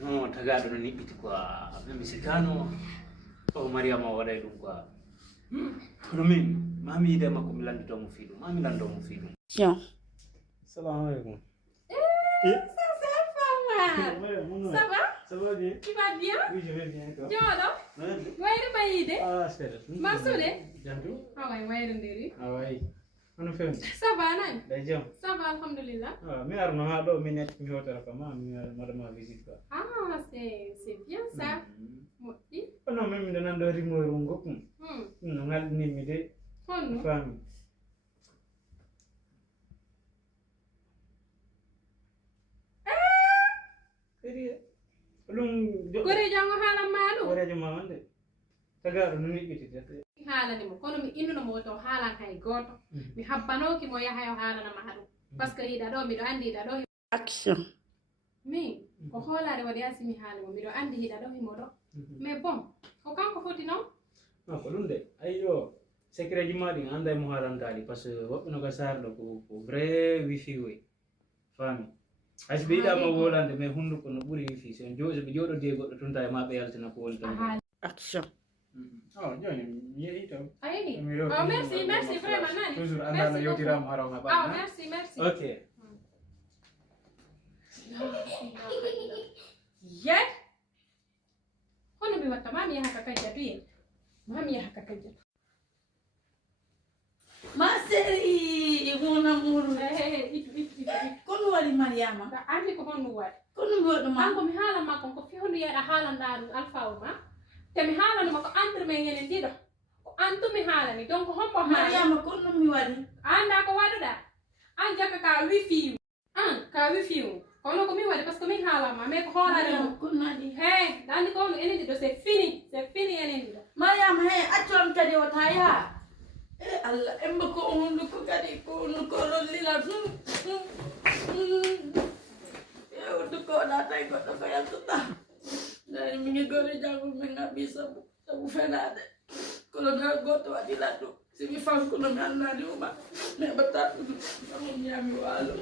No, tagado ni biti kwa misikano. Oh Mariama wadai kwa. Rumin, mami ida makumilani to mufidu. Mami lando mufidu. Tiens. Salam alaikum. Ça va? Ça va bien? Tu vas bien? Oui, je vais bien toi. Jodo? Wayru bayide? Ah, c'est ça. Marsoule? Jantu? Ah ouais, wayru nderi. Ah ouais. Ono fen. Ça va nan? Dajam. Ça va alhamdulillah. Ah, mi arno ha do mi net mi hotara kama mi madama visite quoi. Ah, c'est bien ça. Oui. Oh non, même de nando rimo rungo. No ngal ni mi de. Honno. Fami. Gore jango hala malu. Gore jango mande. Tagaro nuni biti jate. Hala ni mo kono mi innuno mo to hala kay goto. Mi habbanoki mo yahayo hala na mahalu. Parce que ida do mi do andi ida do. Action. Mi ko holare wadi asimi hala mo mi do andi ida do himo do. Mais bon, ko kanko foti non? No ko lunde. Ayo secret ji madi anda mo harantali parce que wobbe no ga sardo ko vrai wifi we. Fami. Asbida ma wolande me hunduko no buri wifi sen jojo be jodo de goddo tunta e mabbe yaltina ko wol tan. Action. Oh, joni mi yehi taw. Ayi. Oh, merci vraiment nani. Toujours anda no yotiram haraw ma ba. Ah, merci. OK. Yet. Hono mi watta mami ya hakakaja tuye. Mami ya hakakaja. Maseri, mon amour. Itu. Kono wali Mariama. Da andi ko honno wadi. Kono ngodo ma. Anko mi hala makko ko fi honno yeda hala ndaru alfa uma. Te mi hala no ko entre me ngene dido. Ko antu mi hala ni donc hombo hala. Mariama kono mi wali. Anda ko waduda. An jaka ka wifi. Ka wifi. Kono ko mi wadi parce que mi hala ma me ko hola re. Kono adi. Hey, dandi ko no ene dido c'est fini ene dido. Mariama he achon kadi wataya. Allah emba ko hundu ko kadi ko no ko lila. Ya udah ko datay ko to kaya tuta. Dari mingi gore jango menga bisa bu fenade. Kalau na goto adilatu. Simi fam ko no mi anna di uma. Me batat ko mi ami walu.